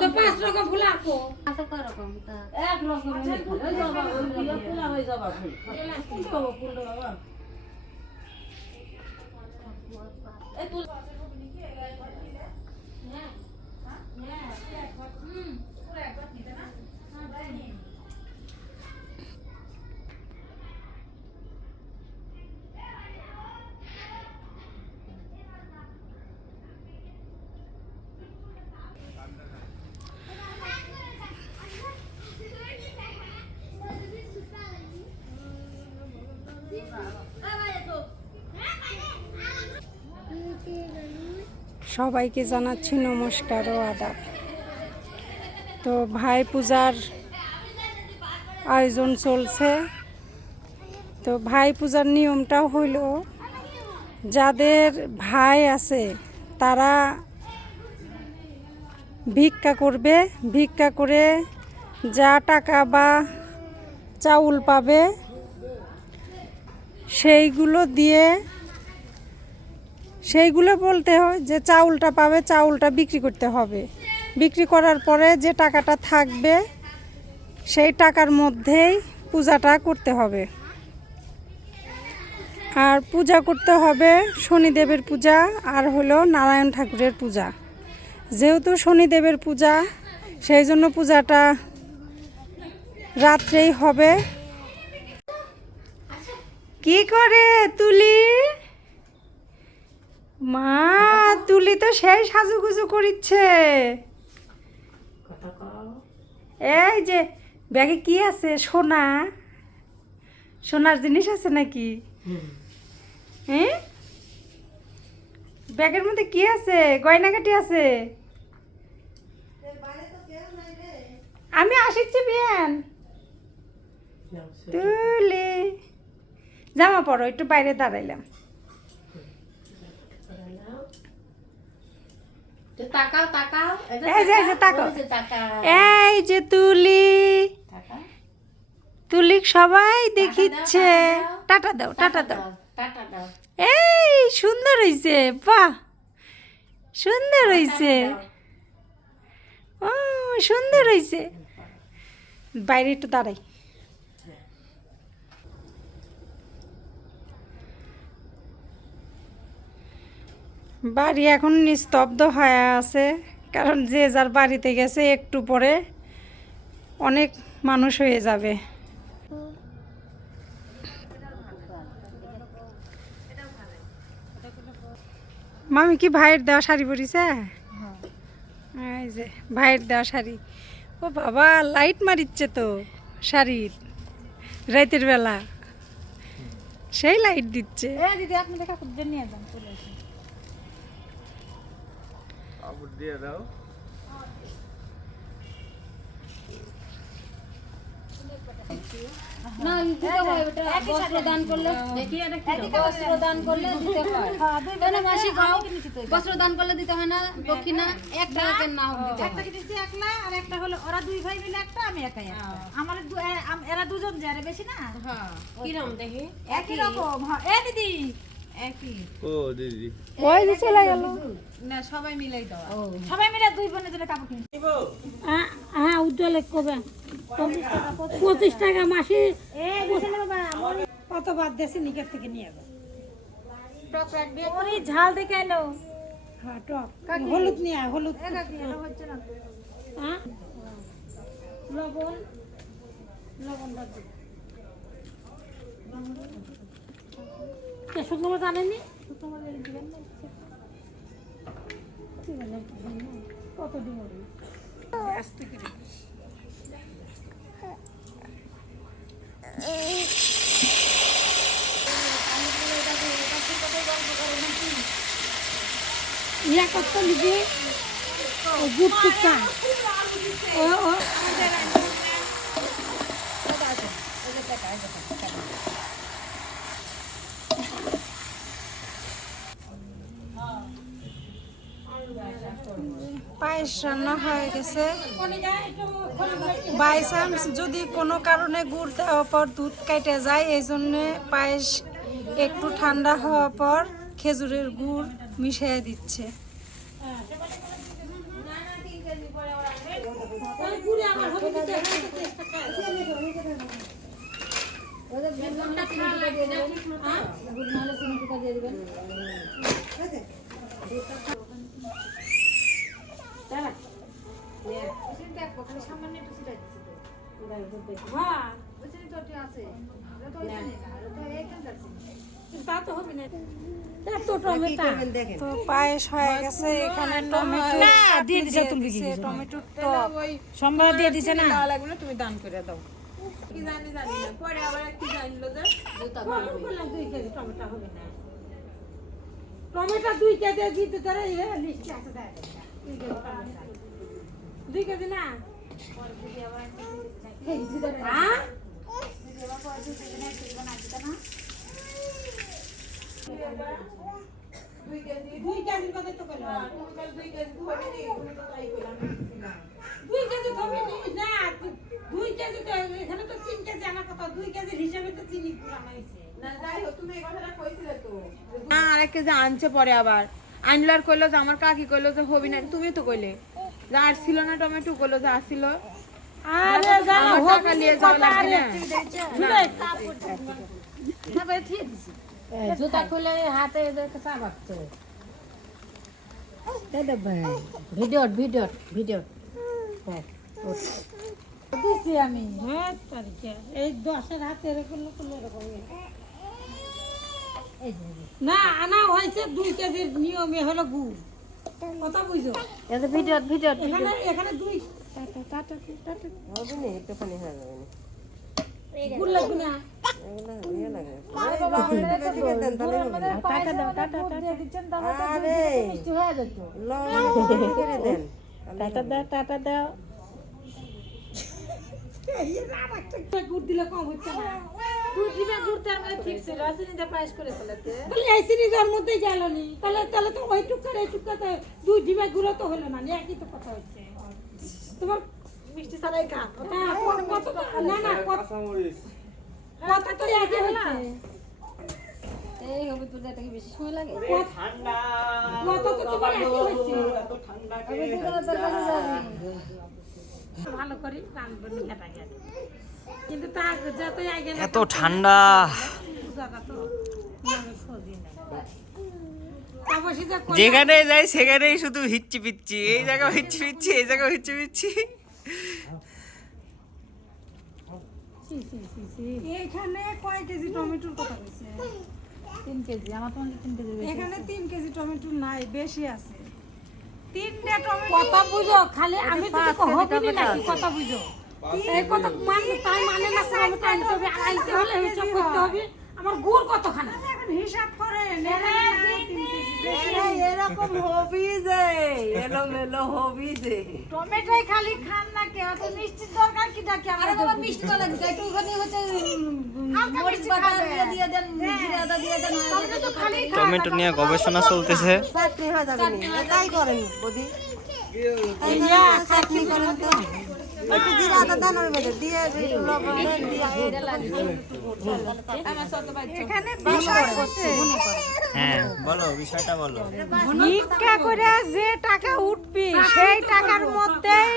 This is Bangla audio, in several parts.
তো 5 রকম ফুল আঁকো। কত রকম তা এক রকম ওই জবা ফুল ওই জবা ফুল। ফুল বাবা। এই তুল সবাইকে জানাচ্ছি নমস্কার ও আদাব। তো ভাই পূজার আয়োজন চলছে। তো ভাই পূজার নিয়মটাও হইল, যাদের ভাই আছে তারা ভিক্ষা করবে, ভিক্ষা করে যা টাকা বা চাউল পাবে সেইগুলো বলতে হয় যে চাউলটা পাবে, চাউলটা বিক্রি করতে হবে। বিক্রি করার পরে যে টাকাটা থাকবে সেই টাকার মধ্যেই পূজাটা করতে হবে। আর পূজা করতে হবে শনিদেবের পূজা আর হলো নারায়ণ ঠাকুরের পূজা। যেহেতু শনিদেবের পূজা সেই জন্য পূজাটা রাত্রেই হবে। কি করে তুলি? মা তুলি তো সেই সাজুগুজু করিচ্ছে। এই যে ব্যাগে কি আছে? সোনা, সোনার জিনিস আছে নাকি? হ্যাঁ, ব্যাগের মধ্যে কি আছে? গয়নাগাটি আছে? আমি আসিচ্ছি বিয়ান। তুলি জামা পরো, একটু বাইরে দাঁড়াইলাম। এই যে তুলি, তুলি সবাই দেখিচ্ছে। টাটা দাও, টাটা দাও। এই সুন্দর হইছে, বাহ সুন্দর হইছে, ও সুন্দর হইছে। বাইরে একটু দাঁড়াই। বাড়ি এখন নিস্তব্ধ হয়ে আছে, কারণ যে যার বাড়িতে গেছে একটু পরে অনেক মানুষ হয়ে যাবে। মামি কি ভাইয়ের দেওয়া শাড়ি পরিছে? এই যে ভাইয়ের দেওয়া শাড়ি। ও বাবা, লাইট মারিচ্ছে তো শাড়ির রাতের বেলা, সেই লাইট দিচ্ছে। দিদি আপনি দেখা করতে নিয়ে যান, চলে আসুন। আবু দিয়ে দাও। না দিতে হয়, ওটা বস্ত্র দান করলে, দেখি এটা কি বস্ত্র দান করলে দিতে হয়। কেন মাসি গাও বস্ত্র দান করলে দিতে হয় না? দক্ষিণা এক টাকা না হোক দিতে হয়। একটা দিছি একলা, আর একটা হলো ওরা দুই ভাই মিলে একটা, আমি একাই একটা। আমার এরা দুজন যারে বেশি না। হ্যাঁ কিরম দেখি একই রকম। হ্যাঁ এ দিদি একই। ও দিদি ওই যে চলে গেল। না সবাই মিলাই দাও, সবাই মিলে দুই বোনের জন্য কাপড় কিনছি। হ্যাঁ উজ্জ্বলে কবে 25 টাকা মাসে। কত বাদ দেশে নিকের থেকে নিয়ে যাবো। টক রাখবি ওই ঝাল দেখে এলো। হ্যাঁ টক হলুদ নিয়ে আয়, হলুদ। হচ্ছে না তো। হ্যাঁ লবণ, লবণ বাদ দিন। শুকনো মতো আনেনি? কত দিন ইয়া কত লিখে গুড টুকা। ও পায়েস রান্না হয়ে গেছে। বাই চান্স যদি কোনো কারণে গুড় দেওয়ার পর দুধ কেটে যায়, এই জন্যে পায়েস একটু ঠান্ডা হওয়ার পর খেজুরের গুড় মিশিয়ে দিচ্ছে। ওদের বেলনটা খাওয়া দিয়ে দেন হ্যাঁ গুড় নাহলে চিনি টিকা দিয়ে দিবেন দাঁড়া চিন্তা করতে সামান্য একটু ছিটাই দিছি তো হ্যাঁ ওই চিনি তো আছে তো ওই চিনি না তো এইখান আছে তা তো হবে না তো পায়েস হয়ে গেছে এখানে টমেটো না দিয়ে দিছো তুমি কি টমেটো টক সম্বাদ দিয়ে দিছে না লাগবে না তুমি দান করে দাও কি জানি না পরে আবার কি জানলো যে বললাম 2 কেজি টমেটো হবে না টমেটো 2 কেজি দিতে তারে লিস্ট আছে দেয় 2 কেজি না এই দিদা হ্যাঁ দিদা পরে দিতে না একটু বানা দিতা না 2 কেজি কত তো কইলো 2 কেজি ধরে নি তুমি তো তাই কইলাম 2 কেজি হবে না 2 কেজি তো এখানে তো 3 কেজি আমার কথা 2 কেজি হিসাবে তো চিনি পুরানো হইছে না যাই হোক তুমি এই কথাটা কইছিলে তো না আরেক কেজি আনছে পরে আবার আনলার কইলো যে আমার কাকি কইলো যে হবি না তুমি তো কইলে যে আর ছিল না টমেটো কইলো যে আসিল আরে জানো আমার টাকা নিয়ে যাওয়া লাগবে না না ভাই ঠিক দিছি জুতা খুলে হাতে এদেরকে চা বাকছে দাদা ভাই ভিডিও দিছি আমি হ্যাঁ তারিখে এই 10 এর হাতে এরকম এরকম এই যে না আনা হয়েছে 2 কেজির নিয়মে হলো গুড় কথা বুঝো এটা ভিডিও এখানে 2 টাটা হবে না একটু পানি হয়ে যাবে না গুড় লাগবে না টাকা দাও টাটা আরে মিষ্টি হয়ে যেত করে দেন টাটা দাও গুড় দিলে কম হচ্ছে না দুধ দিবে গুড় তার মানে ঠিক ছিল চিনিটা পায়েস করে ফেলাতে তাহলে এই সিরিজের মধ্যে গেল নি তাহলে তো ওই টুকরা এই টুকরাতে 2 ডিবা গুঁড়ো তো হলো না একই তো কথা হচ্ছে তোমার মিষ্টি ছাড়াই খা হ্যাঁ, কত না কত তো একই হচ্ছে এই হবে তো যেটা কি বেশি সময় লাগে কত তো তোমার একই হচ্ছে ভালো করি রান্না নিয়ে গেছে কিন্তু তা যত আগে এত ঠান্ডা যেখানে যাই সেখানেই শুধু হিচ্ছি পিচ্ছি এই জায়গা হিচ্ছি পিচ্ছি এই জায়গা হিচ্ছি পিচ্ছি এখানে কয় কেজি টমেটোর কথা কইছে 3 কেজি আমার তো 3 কেজি এখানে 3 কেজি টমেটো নাই বেশি আছে 3টা টমেটো কথা বুঝো খালি আমি তো হবি নাকি কথা বুঝো এই কথা তাই মানে না আমি তো আনতে হবে আনতে হলে হিসাব করতে হবে আমার গুড় কতখানি এখন হিসাব করে এরকম হবি যে এলোমেলো হবি যে টমেটোই খালি খান না কে অত মিষ্টির দরকার কি ডাকি আরে বাবা মিষ্টি তো লাগে একটু ওখানে হচ্ছে মরিচ বাটা দিয়ে দেন জিরা আদা দিয়ে দেন টমেটো খালি টমেটো নিয়ে গবেষণা চলতেছে চাটনি হয়ে যাবে না তাই করেন বদি ইয়া চাটনি করেন তো একটু জিরা আদা দেন ওর মধ্যে দিয়ে লবণ দেন দিয়ে এটা লাগবে এখানে বিষয় আছে হ্যাঁ বলো বিষয়টা বলো ভিক্ষা করে যে টাকা উঠবে সেই টাকার মধ্যেই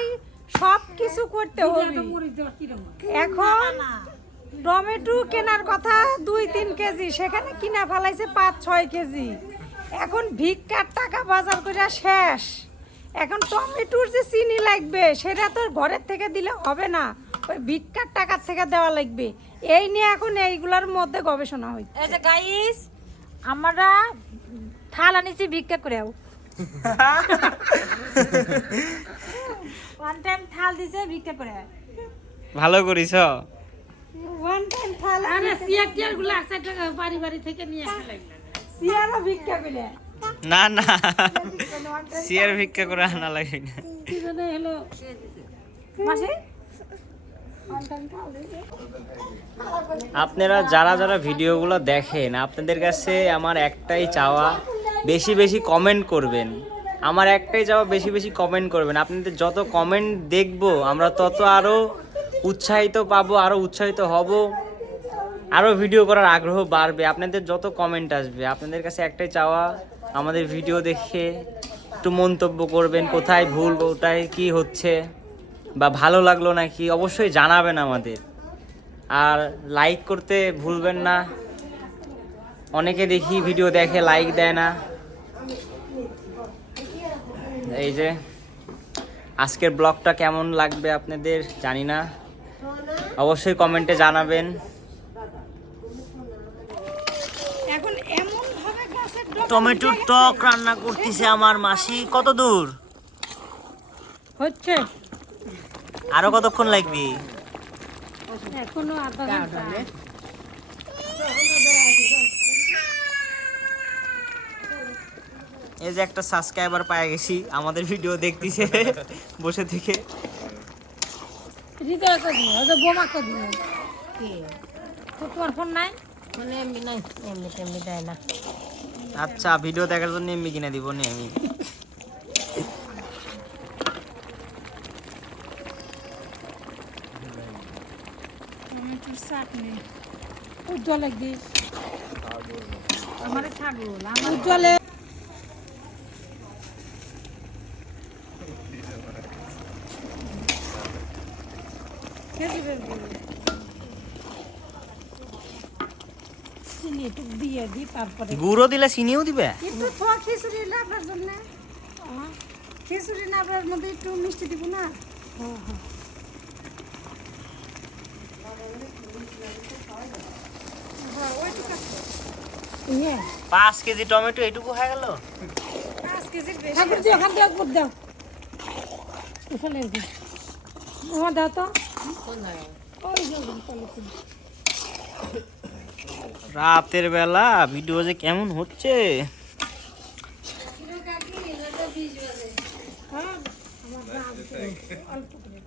সব কিছু করতে হবে এখন টমেটো কেনার কথা 2-3 কেজি সেখানে কিনা ফেলাইছে 5-6 কেজি এখন ভিক্ষার টাকা বাজার করে শেষ এখন টমেটোর যে চিনি লাগবে সেটা তো ঘরের থেকে দিলে হবে না ওই ভিক্ষার টাকার থেকে দেওয়া লাগবে এই নিয়ে এখন এইগুলোর মধ্যে গবেষণা হচ্ছে এই যে গাইস আমরা থাল আনিছি ভিক্ষা করেও ওয়ান টাইম থাল দিছে ভিক্ষা করে ভালো করিস ওয়ান টাইম থালা আরে সিয়ার গুলো একসাথে বাড়ি বাড়ি থেকে নিয়ে আসা লাগবে সিয়ারও ভিক্ষা করে না না সিয়ার ভিক্ষা করে আনা লাগে না কি জানে হলো মাসে আপনারা যারা যারা ভিডিওগুলো দেখেন আপনাদের কাছে আমার একটাই চাওয়া বেশি বেশি কমেন্ট করবেন আমার একটাই চাওয়া বেশি বেশি কমেন্ট করবেন আপনাদের যত কমেন্ট দেখবো আমরা তত আরও উৎসাহিত পাবো আরও উৎসাহিত হব আরও ভিডিও করার আগ্রহ বাড়বে আপনাদের যত কমেন্ট আসবে আপনাদের কাছে একটাই চাওয়া আমাদের ভিডিও দেখে একটু মন্তব্য করবেন, কোথায় ভুল কোথায় কি হচ্ছে বা ভালো লাগলো নাকি অবশ্যই জানাবেন আমাদের। আর লাইক করতে ভুলবেন না, অনেকে দেখি ভিডিও দেখে লাইক দেয় না। এই যে আজকের ব্লগটা কেমন লাগবে আপনাদের জানি না, অবশ্যই কমেন্টে জানাবেন। এখন এমন ভাবে গাছের টমেটোর টক রান্না করতেছে আমার মাসি। কত দূর হচ্ছে, আরো কতক্ষণ লাগবে? এখনো আধা ঘন্টা। এই যে একটা সাবস্ক্রাইবার পেয়ে গেছি, আমাদের ভিডিও দেখতেছে বসে থেকে। হৃদয় কদি ওই বোমা কদি তোমার ফোন নাই? মানে এমনি নাই, এমনি তেমনি দেয় না। আচ্ছা, ভিডিও দেখার জন্য এমনি কিনে দিব নি আমি। টমেটোর চাটনি উজ্জ্বলে দিস, আমার ছাগল উজ্জ্বলে খেজুরের গুড় চিনি একটু দিয়ে দিই, তারপরে গুঁড়ো দিলে চিনিও দিবে? একটু থোয়া খিচুড়ি লাফার জন্য, খিচুড়ি নাড়ার মধ্যে একটু মিষ্টি দিব না। ইয়ে 5 কেজি টমেটো এটুকু হয়ে গেল? 5 কেজির বেশি। ঠাকুর দিও, খান দিও, গুড় দাও। উঠলে দিও। ও দাও তো। ওই যে পলিথিন। রাতের বেলা ভিডিও যে কেমন হচ্ছে। হ্যাঁ, আমার রাগ উঠে, অল্প করে।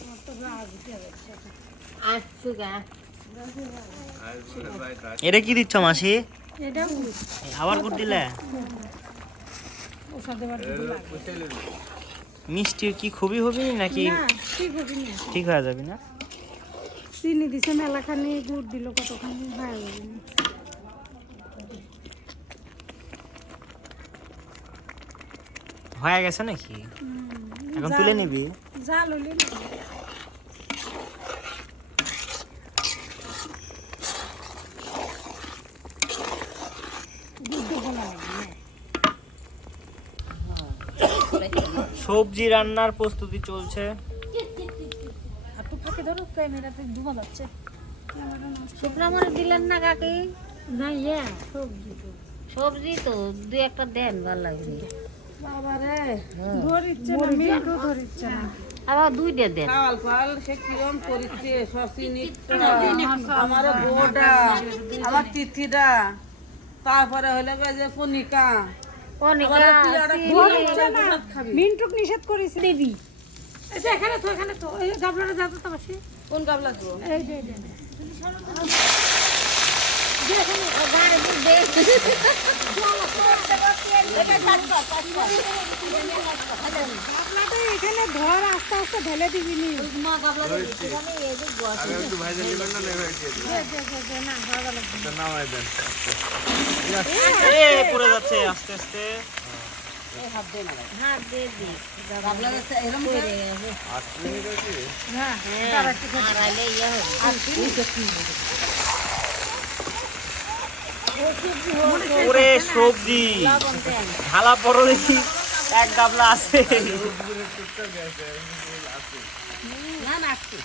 আমার তো রাগ উঠে যাচ্ছে। আসছো গা এটা কি দিচ্ছ মাসি? এটা আবার গুড় দিলে? ওষুধে বাড়ি লাগে মিষ্টি কি খুবই হবে নাকি না, ঠিক হবে না। ঠিক হয়ে যাবে না? চিনি দিছে মেলাখানি, গুড় দিল কতখানি, হয়ে যাবে না। হয়ে গেছে নাকি? এখন তুলে নিবি? জাল হইলে না। দুধ দেবো না সবজি রান্নার প্রস্তুতি চলছে। আর তো ফাঁকে ধরো, ক্যামেরাতে ডুবা যাচ্ছে। শুকনা মরিচ দিলেন না কাকি? না, ইয়ে সবজি তো সবজি তো দুই একটা দেন, ভালো লাগবে। বাবারে ধরিচ্ছে না, মিন্টু ধরিচ্ছে না। আবার দুইটা দেন। খাওয়াল পাল সে কিরম করিচ্ছে আমার বউটা, আমার তিথিটা, তারপরে হলে যে কনিকা, ধরিচ্ছে না, মিন্টুক নিষেধ করেছে দেবী। এই যে এখানে তো, এখানে তো, এই গাবলাটা যাবে তো পাশে। কোন গাবলা গো? এই যে এই যে। গাবলাটা এখানে ধর, আস্তে আস্তে ঢেলে দিবি নি। আগে একটু ভাইজা নেবেন না নেবে দিয়ে দিন। না, ভালো লাগবে না। নামাই দেন। এ পড়ে যাচ্ছে আস্তে আস্তে। হাত দিয়ে দি। 8 মিনিট আছে? হ্যাঁ, আর আইলে ইয়ে হবে। ওরে সবজি ঢালা পড়ো দেখি, এক গাবলা আছে। না না আসছি।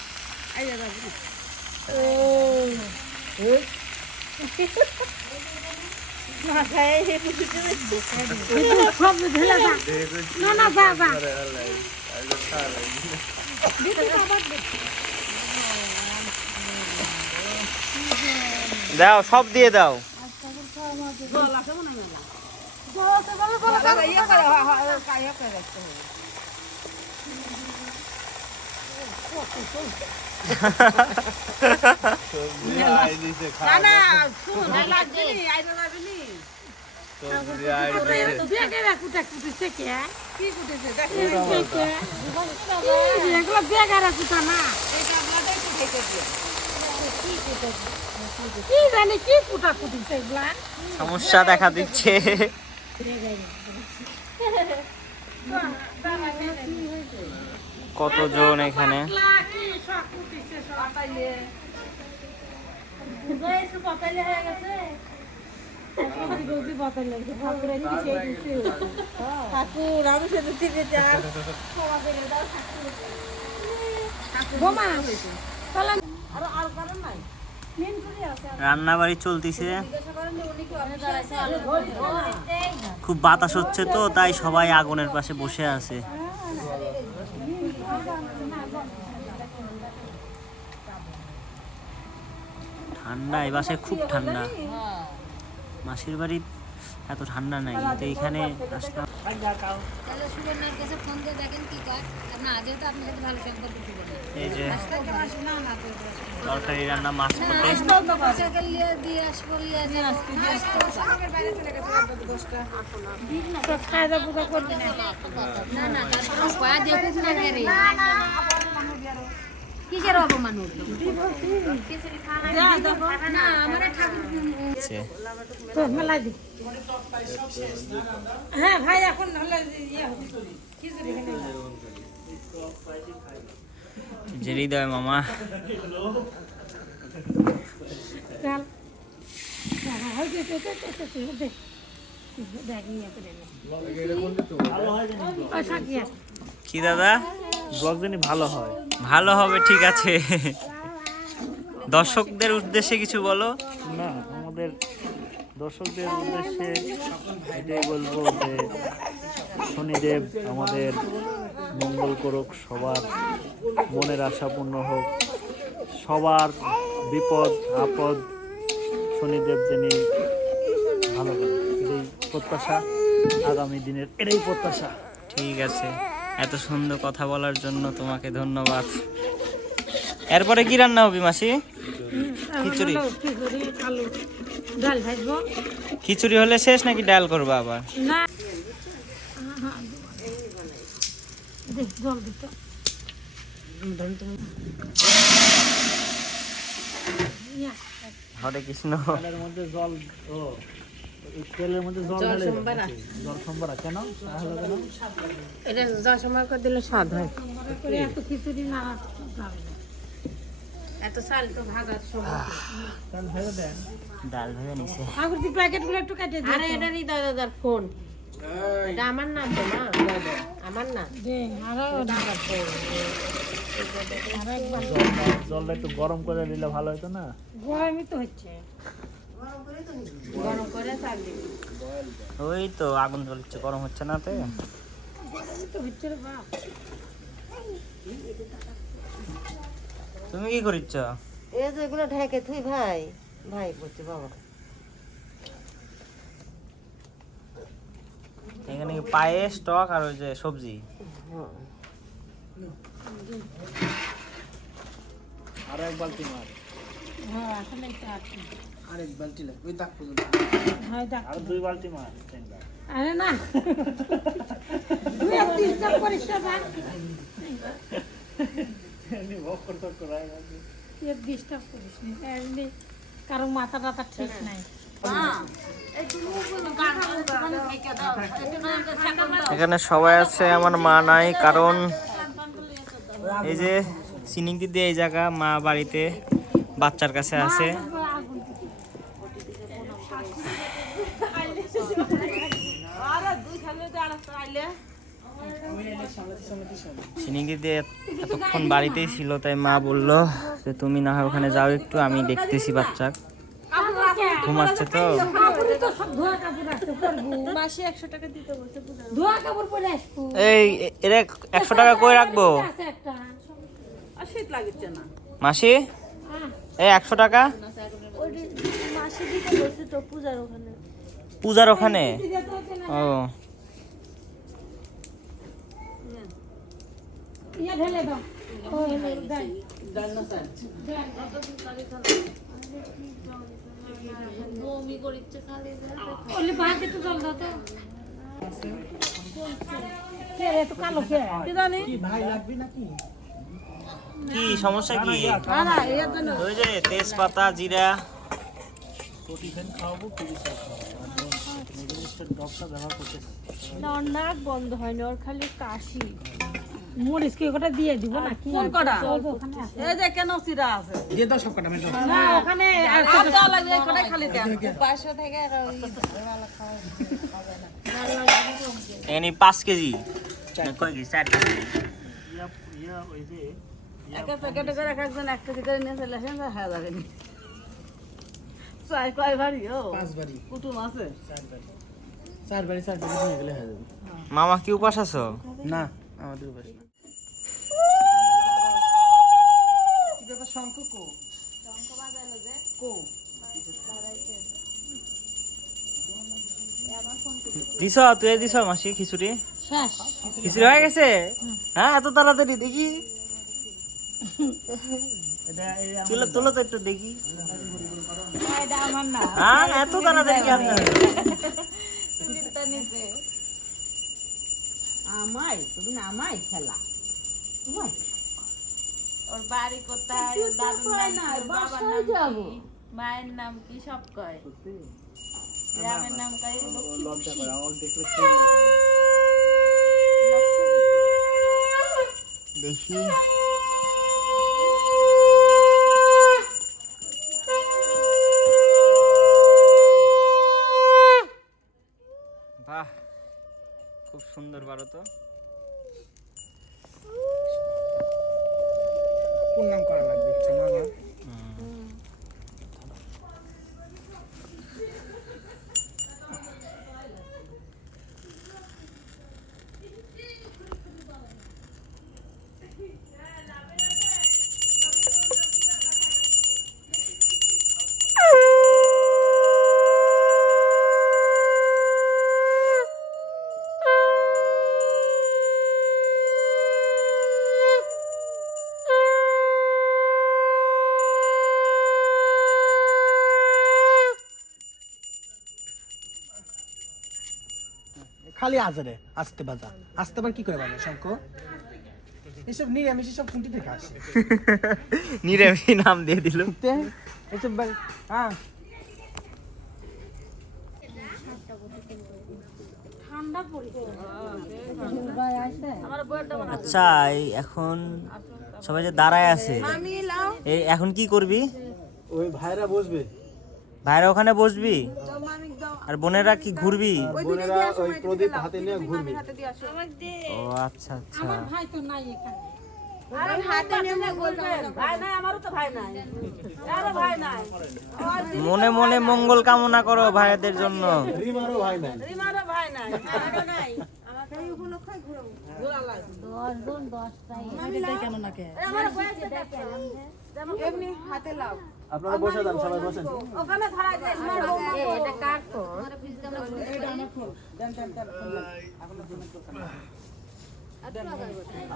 সবজি ঢেলে দা। না না, যা যা। দাও, সব দিয়ে দাও। সবজি আই দিছে খাওয়া। সবজি আই দিছে। বেগেরা কুটা কুটেছে কে? কি কুটেছে? এগুলো বেগেরা কুটা না। কি জানি কি কুটা কুটিছে এগুলা? সমস্যা দেখা দিচ্ছে। কতজন এখানে? ঠাকুর আমি সেটা থেকে যার রান্না বাড়ি চলতেছে, খুব বাতাস হচ্ছে তো তাই সবাই আগুনের পাশে বসে আছে। ঠান্ডা এই বাসায় খুব ঠান্ডা, মাসির বাড়ি এত ঠান্ডা নাই, কিন্তু এইখানে আসলাম। তাহলে সুবর্ণার কাছে ফোন দিয়ে দেখেন কি কয়। না আগে তো আপনার সাথে ভালো সম্পর্ক ছিল না। এই যে তরকারি রান্না, মাছ করতে সাইকেল দিয়ে আসবো লিয়ে যে আসতে দিয়ে আসতে না না তার কয়া দেখুক না রে কিসের অপমান হলো না আমার ঠাকুর তো মেলাই দি। হ্যাঁ ভাই এখন হলে ইয়ে হবে যে হৃদয় মামা চল কি দাদা? ব্লগ জানি ভালো হয়। ভালো হবে, ঠিক আছে। দর্শকদের উদ্দেশ্যে কিছু বলো। না, আমাদের দর্শকদের উদ্দেশ্যে এটাই বলবো যে শনিদেব আমাদের মঙ্গল করুক, সবার মনের আশা পূর্ণ হোক, সবার বিপদ আপদ শনিদেব যিনি ভালো করেন, এটাই প্রত্যাশা আগামী দিনের, এটাই প্রত্যাশা। ঠিক আছে, এত সুন্দর কথা বলার জন্য তোমাকে ধন্যবাদ। এরপরে কি রান্না হবে মাসি? খিচুড়ি। খিচুড়ি আলু ডাল ভাজবো। খিচুড়ি হলে শেষ নাকি ডাল করবো আবার? না জল দিতে হরে কৃষ্ণ। তেলের মধ্যে জল, ও তেলের মধ্যে জল ঢেলে জল সম্বরা কেন? তাহলে কেন এটা যা সময় করে দিলে স্বাদ হয়। করে এত খিচুড়ি না যাবে না। এত চাল তো ভাগার সময়। তেল ভেবে দেন। ডাল ভেজে নিছে। আগরতি প্যাকেটগুলো একটু কেটে দিই। আরে এটা হৃদয় দাদার ফোন, এটা আমার নাম তো না, আমার না। দে আরো জলটা একটু গরম করে দিলে ভালো হতো না? গরমই তো হচ্ছে। গরম করে চাল দিবি। ওই তো আগুন জ্বলছে, গরম হচ্ছে না তে? তো হচ্ছে রে বাপ। তুমি কি করিচ্ছ? এই যে এগুলো ঢেকে তুই ভাই ভাই বলছে বাবা। এখানে কি পায়েস, টক আর ওই যে সবজি? আরো এক বালতি মার, হ্যাঁ আসলে এটা আছে। আরেক বালতি লাগে ওই দাগ পর্যন্ত। হ্যাঁ দেখ। আরো 2 বালতি মার। আরে না তুই আর ডিস্টার্ব করিস না ভাই। এমনি ভোগ করতে করাই আছে। তুই আর ডিস্টার্ব করিস না, এমনি কারো মাথা টাথা ঠিক নাই। এখানে সবাই আছে, আমার মা নাই, কারণ এই যে সিনিং দিদি এই জায়গা, মা বাড়িতে বাচ্চার কাছে আছে। সিনিং দিদি এতক্ষণ বাড়িতেই ছিল, তাই মা বলল যে তুমি না হয় ওখানে যাও একটু, আমি দেখতেছি বাচ্চা ঘুমাচ্ছে তো। মাসে 100 টাকা দিতে বলছে। ধোয়া কাপড় পরে আসবো। এই এর 100 টাকা কই রাখবো আছে একটা। আর শীত লাগিচ্ছে না। মাসি? এই 100 টাকা মাসে দিতে বলছে তো পূজার ওখানে। পূজার ওখানে? ও ইয়া ঢেলে দাও। ও দেন। ডাল না স্যার। ওলি বাহাতে তো জল দাও তো। কে রে তো কালো কে? কি জানি? কি ভাই লাগবে নাকি? কি সমস্যা কি? না না এর জন্য ওই যে তেজপাতা, জিরা। টিফিন খাওয়াবো, 30 টাকা খাওয়াবো। পাশের ডবটা ব্যবহার করতেছে। না ওর নাক বন্ধ হয় না, ওর খালি কাশি। মরিচ কি ওটা দিয়ে দিব না কি? কোন কটা? ওখানে আছে। এই যে কেন চিরা আছে দিয়ে দাও সব কটা মেটো। না ওখানে আর আর দেওয়া লাগবে এই কটাই খালি দেন। পাঁচশো থেকে আর ওই ভালো খাওয়া এখানে 5 কেজি না কয় কেজি 4 কেজি ওই যে একটা প্যাকেটে করে এক একজন 1 কেজি করে নিয়ে চলে আসেন হয়ে যাবে চাই কয় বাড়ি ও 5 বাড়ি কুটুম আছে 4 বাড়ি নিয়ে গেলে হয়ে যাবে। মামা কি উপাস আছো? না আমাদের উপাস না। শঙ্খ কো কো দিছ তুই দিছ মাসি খিচুড়ি? শেষ। খিচুড়ি হয়ে গেছে? হ্যাঁ এত তাড়াতাড়ি দেখি। তুলো তুলো তো একটু দেখি। এটা আমার না। হ্যাঁ এত তাড়াতাড়ি কি আপনার? আমায় তুমি না আমায় খেলা তোমায় ওর বাড়ি কোথায়, ওর দাদুর নাম কি, ওর বাবার নাম কি, মায়ের নাম কি সব কয়, গ্রামের নাম কয় দেখি বাহ খুব সুন্দর বারো তো। কোন নাম করা লাগবে মামা? খালি আজরে আস্তে বাজা আস্তে আবার কি করে বাজা শঙ্খ? এসব নিরামিষ সব খুঁটি থেকে আসে। নিরামিষ নাম দিয়ে দিল। এসব হ্যাঁ আচ্ছা এখন সবাই যে দাঁড়ায় আছে এই এখন কি করবি? ওই ভাইরা বসবে, ভাইরা ওখানে বসবি আর বোনেরা কি ঘুরবি? বোনেরা ওই প্রদীপ হাতে নিয়ে ঘুরবে। ও আচ্ছা আচ্ছা ভাই তো নাই এখানে। ভাই নাই আমারও তো ভাই নাই আরে ভাই নাই মনে মনে মঙ্গল কামনা করো ভাইদের জন্য। রিমারও ভাই নাই। রিমারও ভাই নাই আপনারা বসে যান, সবাই বসেন। ওখানে ধরা যায় এটা কার ফোন?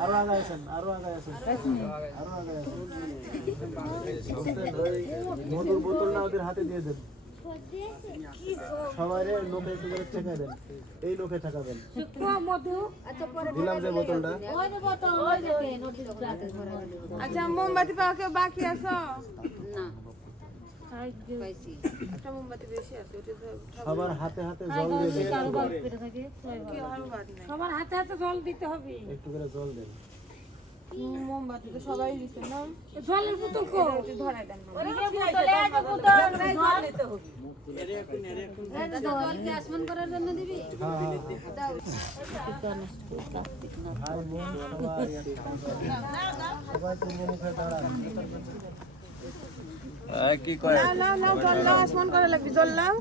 আরো আগে আসেন, আরো আগে আসেন, আরো আগে আসেন। মধুর বোতল না ওদের হাতে দিয়ে দেন। সবাই লোকে একটু করে ঠেকাই দেন, এই লোকে ঠেকাবেন। দিলাম যে বোতলটা। আচ্ছা মোমবাতি পাওয়া কেউ বাকি আছো? একটা মোমবাতি বেশি আছে, ওটা তো সবার হাতে হাতে জল দিয়ে দেন, কি আরো বাদ নাই। সবার হাতে হাতে জল দিতে হবে। একটু করে জল দেন। মোমবাতি তো সবাই দিছে না, জলের বোতল কো? ধরাই দেন না। ভাই বোন সবাই সবাই তুমি মুখে দাঁড়ান। কি কয় না জল লাও, আসমান করা লাগবি, জল লাও।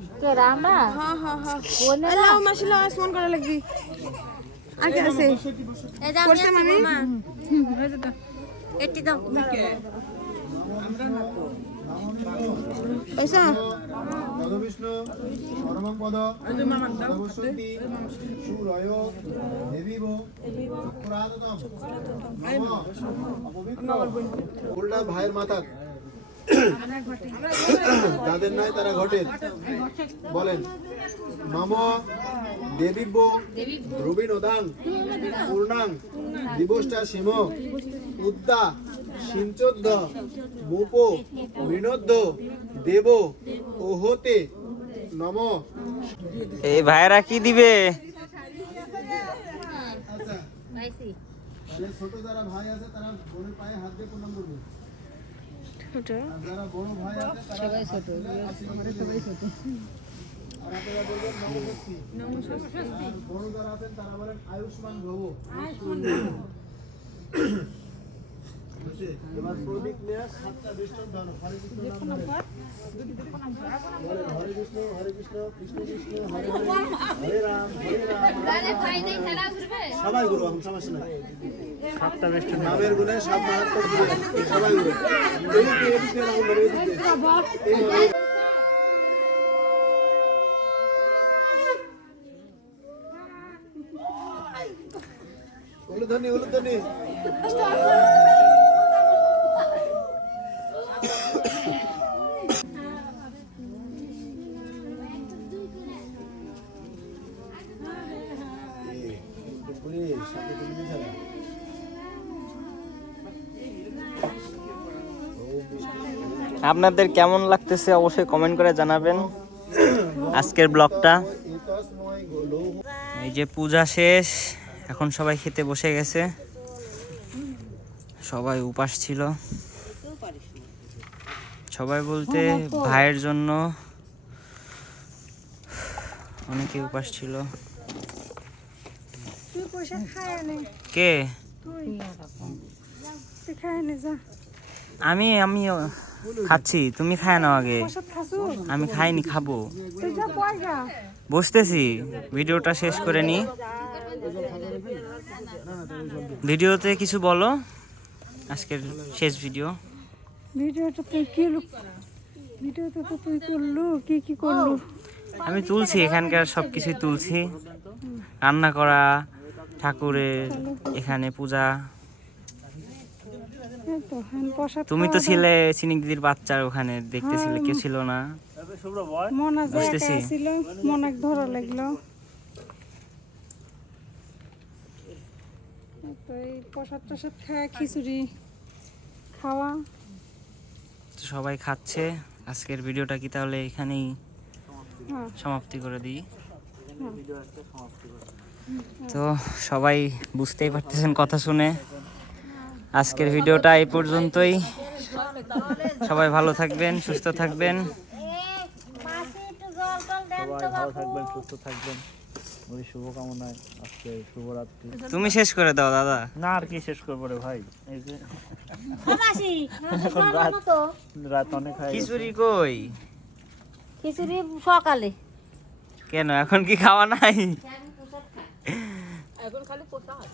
হ্যাঁ লাও মাসি লাও, আসমান করা লাগবি। আর কি আছে? করছে মামি? এটি দাও। পয়সা? বিষ্ণু পরমং পদ সর্বশক্তি সুরয় দেবীব পুরাততম উল্টা ভাইয়ের মাথা যাদের নাই তারা ঘটের বলেন নম দেবীব্য ধ্রুবী নদান পূর্ণাং দিবষ্টা সীম উদ্দা সিঞ্চোদ্ধ মুপ মৃণোদ্ধ দেব ওহতে নম। এই ভাইয়েরা কি দিবে? আচ্ছা তাহলে ছোট যারা ভাই আছে তারা বোনের পায়ে হাত দিয়ে প্রণাম করবে। আর যারা বড় ভাই আছে তারা সবাই ছোট, সবাই ছোট। আর আপনারা বলবেন নমস্তি। নমস্তি। বড় যারা আছেন তারা বলেন আয়ুষ্মান ভব। আয়ুষ্মান ভব। বুঝছে? এবার প্রদীপ নিয়ে সাতটা দৃষ্টান্ত দাও। হরে কৃষ্ণ নাম বলেন। হরে কৃষ্ণ কৃষ্ণ কৃষ্ণ হরে হরে, হরে রাম সবাই গুরু, এখন সমস্যা নাই। নামের গুণে সব মারাত্মক গুরু, সবাই গুরু। এদিকে রাখুন, এদিকে। উলুধ্বনি উলুধ্বনি। আপনাদের কেমন লাগতেছে অবশ্যই কমেন্ট করে জানাবেন আজকের ব্লগটা। এই যে পূজা শেষ, এখন সবাই খেতে বসে গেছে। সবাই উপাস ছিল, সবাই বলতে ভাইয়ের জন্য অনেকে উপাস ছিল। তুই পয়সা খায় নে, কে? তুই খায় নে যা। আমি খাচ্ছি, তুমি খায় নাও আগে। প্রসাদ খাসু, আমি খাইনি, খাবো। তুই যা পয়সা। বসতেছি, ভিডিওটা শেষ করে নি। ভিডিওতে কিছু বলো, আজকের শেষ ভিডিও। ভিডিওটা তুই কি ভিডিওটা তো তুই করলু, কি কি করলু? আমি তুলছি, এখানকার সব কিছুই তুলছি, রান্না করা, ঠাকুরের এখানে পূজা। এই তো হ্যাঁ, প্রসাদ তুমি তো ছিলে চিনিক দিদির বাচ্চার ওখানে, দেখতেছিলে, কেউ ছিল না। মনা যে একা বুঝতেছি। ছিল, মনাক ধরা লাগলো। এই তো এই প্রসাদ টসাদ খাওয়া, খিচুড়ি খাওয়া। তো সবাই খাচ্ছে। আজকের ভিডিওটা কি তাহলে এখানেই হ্যাঁ। সমাপ্তি করে দিই। তো সবাই বুঝতেই পারতেছেন কথা শুনে, আজকের ভিডিওটা এই পর্যন্তই। সবাই ভালো থাকবেন, সুস্থ থাকবেন। সবাই ভালো থাকবেন, সুস্থ থাকবেন, ওই শুভকামনায় আজকে শুভরাত্রি। তুমি শেষ করে দাও দাদা। না আর কি শেষ করবো রে ভাই, এই যে এখন রাত অনেক হয়ে গেছে। খিচুড়ি কই? খিচুড়ি সকালে। কেন এখন কি খাওয়া নাই? এখন খালি পোষা হয়।